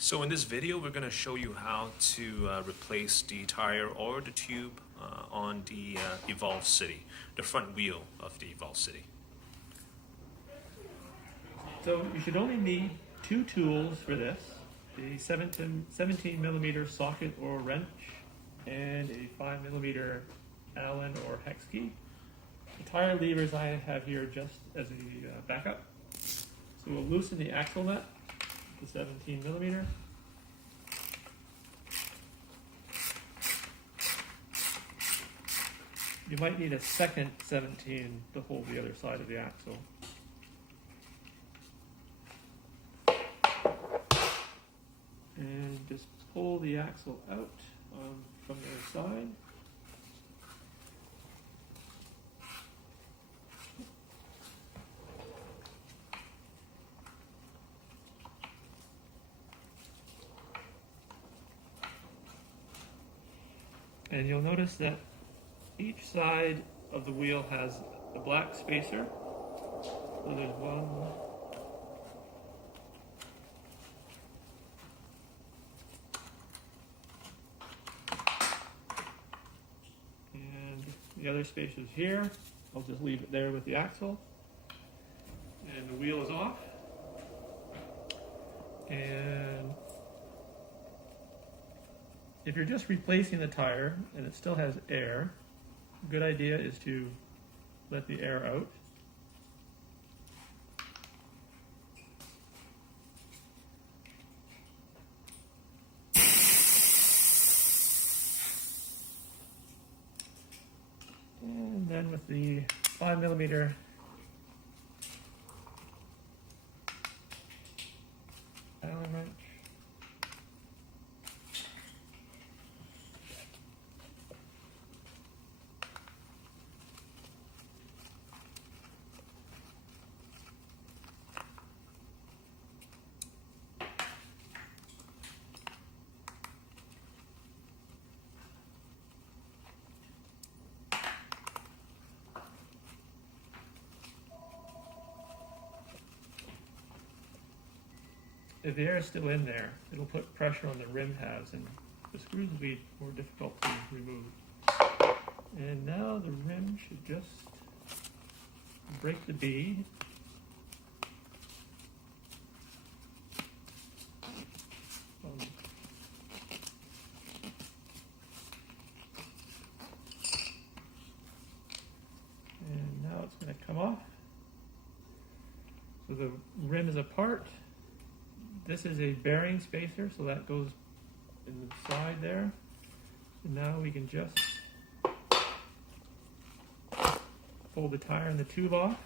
So in this video, we're going to show you how to replace the tire or the tube on the EVOLV City, the front wheel of the EVOLV City. So you should only need two tools for this, a 17 millimeter socket or wrench and a 5 millimeter Allen or hex key. The tire levers I have here just as a backup. So we'll loosen the axle nut, the 17 millimeter. You might need a second 17 to hold the other side of the axle. And just pull the axle out from the other side. And you'll notice that each side of the wheel has a black spacer. So there's one, and the other spacer's here. I'll just leave it there with the axle. And the wheel is off. And if you're just replacing the tire and it still has air, a good idea is to let the air out. And then with the 5 millimeter Allen wrench, if the air is still in there, it'll put pressure on the rim halves and the screws will be more difficult to remove. And now the rim should just break the bead. And now it's going to come off. So the rim is apart. This is a bearing spacer, so that goes in the side there. And now we can just pull the tire and the tube off.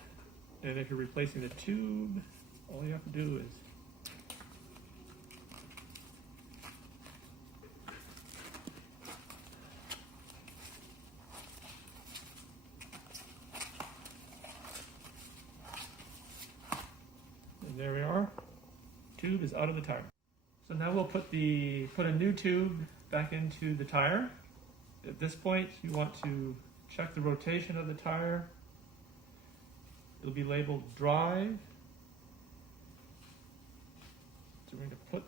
And if you're replacing the tube, all you have to do is and there we are. Tube is out of the tire. So now we'll put a new tube back into the tire. At this point, you want to check the rotation of the tire. It'll be labeled drive. So we're going to put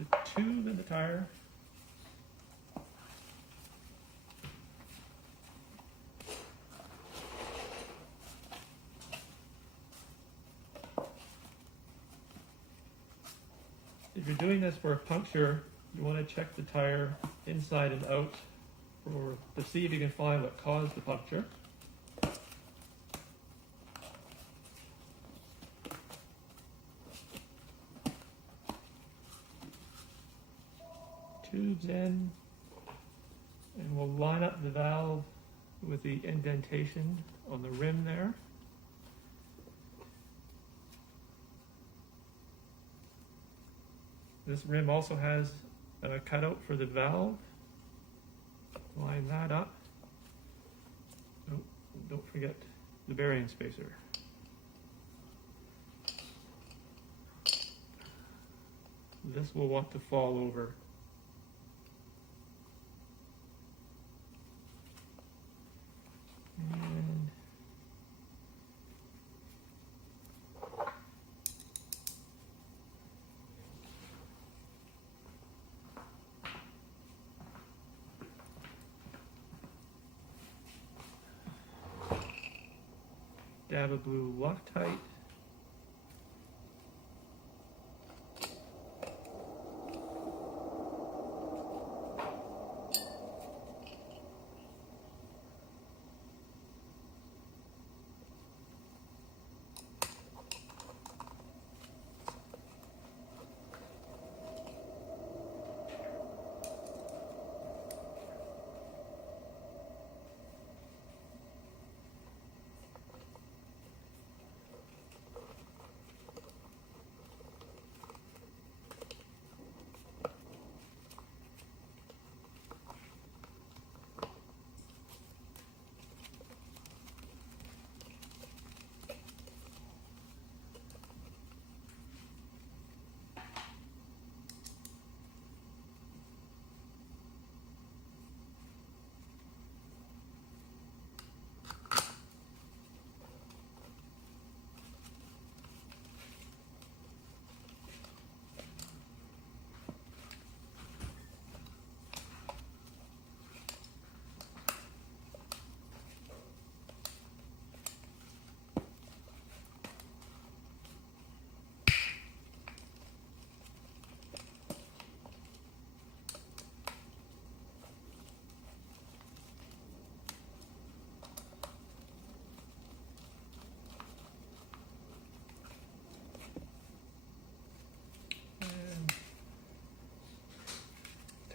the tube in the tire. If you're doing this for a puncture, you want to check the tire inside and out to see if you can find what caused the puncture. Tubes in, and we'll line up the valve with the indentation on the rim there. This rim also has a cutout for the valve. Line that up. Oh, don't forget the bearing spacer. This will want to fall over. And Java Blue Loctite.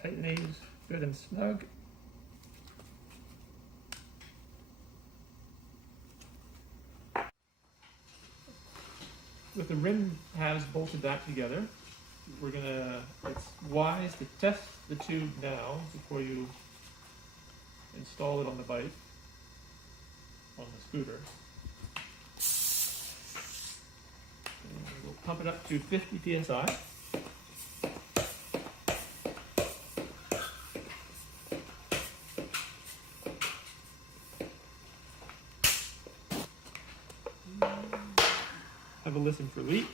Tighten these good and snug. With the rim halves bolted back together, it's wise to test the tube now before you install it on the bike, on the scooter. And we'll pump it up to 50 psi. Have a listen for leaks.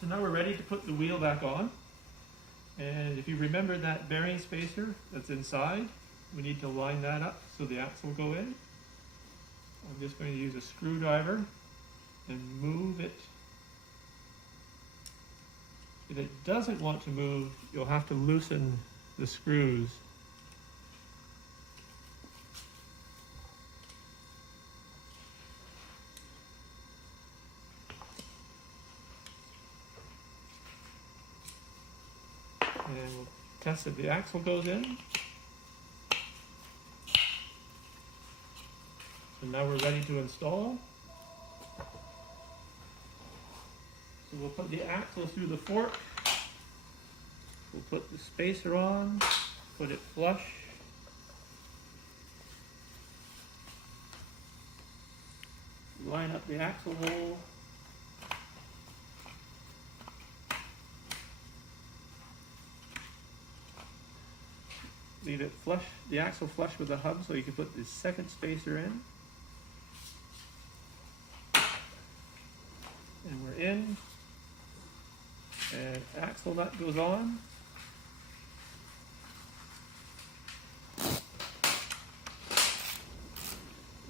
So now we're ready to put the wheel back on. And if you remember that bearing spacer that's inside, we need to line that up so the axle will go in. I'm just going to use a screwdriver and move it. If it doesn't want to move, you'll have to loosen the screws. And we'll test if the axle goes in. So now we're ready to install. So we'll put the axle through the fork. We'll put the spacer on, put it flush. Line up the axle hole. Leave it flush, the axle flush with the hub so you can put the second spacer in. And we're in. And axle nut goes on.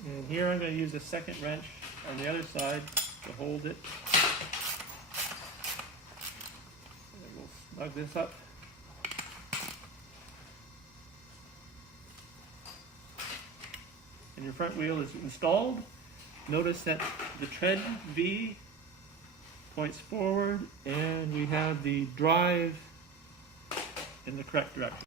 And here I'm going to use a second wrench on the other side to hold it. And we'll snug this up. And your front wheel is installed. Notice that the tread V points forward and we have the drive in the correct direction.